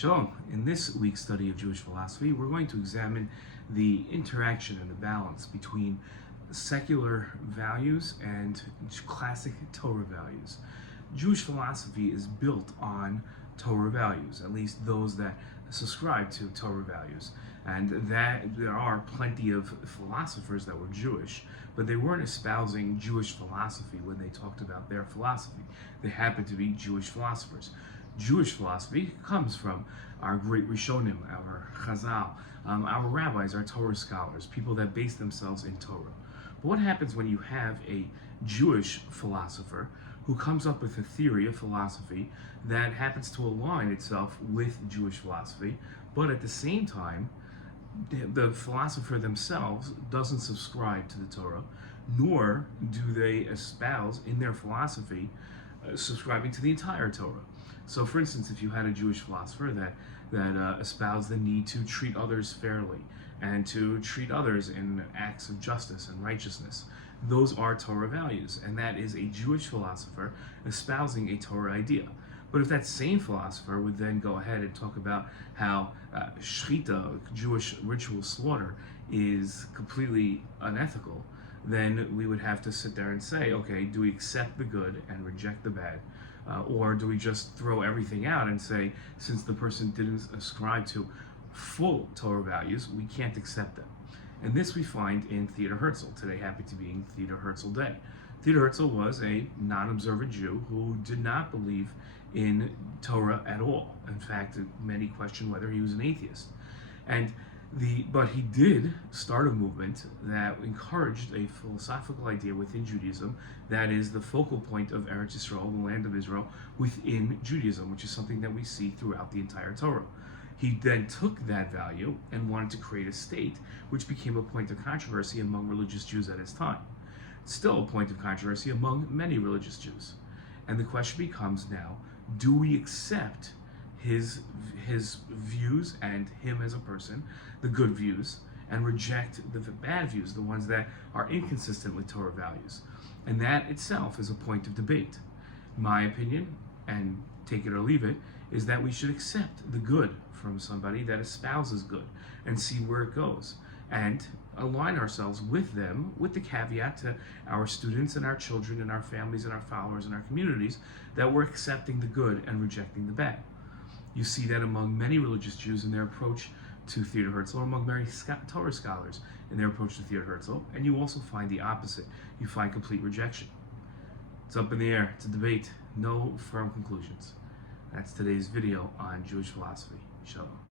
Shalom. In this week's study of Jewish philosophy, we're going to examine the interaction and the balance between secular values and classic Torah values. Jewish philosophy is built on Torah values, at least those that subscribe to Torah values. And that there are plenty of philosophers that were Jewish, but they weren't espousing Jewish philosophy when they talked about their philosophy. They happened to be Jewish philosophers. Jewish philosophy comes from our great Rishonim, our Herzl, our rabbis, our Torah scholars, people that base themselves in Torah. But what happens when you have a Jewish philosopher who comes up with a theory of philosophy that happens to align itself with Jewish philosophy, but at the same time, the philosopher themselves doesn't subscribe to the Torah, nor do they espouse in their philosophy subscribing to the entire Torah. So, for instance, if you had a Jewish philosopher that espoused the need to treat others fairly and to treat others in acts of justice and righteousness, those are Torah values, and that is a Jewish philosopher espousing a Torah idea. But if that same philosopher would then go ahead and talk about how shechita, Jewish ritual slaughter, is completely unethical, then we would have to sit there and say, okay, do we accept the good and reject the bad? Or do we just throw everything out and say, since the person didn't ascribe to full Torah values, we can't accept them? And this we find in Theodor Herzl. Today happened to be Theodor Herzl Day. Theodor Herzl was a non-observant Jew who did not believe in Torah at all. In fact, many question whether he was an atheist. But he did start a movement that encouraged a philosophical idea within Judaism that is the focal point of Eretz Yisrael, the land of Israel, within Judaism, which is something that we see throughout the entire Torah. He then took that value and wanted to create a state, which became a point of controversy among religious Jews at his time. Still a point of controversy among many religious Jews. And the question becomes now, do we accept his views and him as a person, the good views, and reject the bad views, the ones that are inconsistent with Torah values? And that itself is a point of debate. My opinion, and take it or leave it, is that we should accept the good from somebody that espouses good and see where it goes, and align ourselves with them, with the caveat to our students and our children and our families and our followers and our communities that we're accepting the good and rejecting the bad. You see that among many religious Jews in their approach to Theodor Herzl, or among many Torah scholars in their approach to Theodor Herzl, and you also find the opposite. You find complete rejection. It's up in the air. It's a debate. No firm conclusions. That's today's video on Jewish philosophy. Shalom.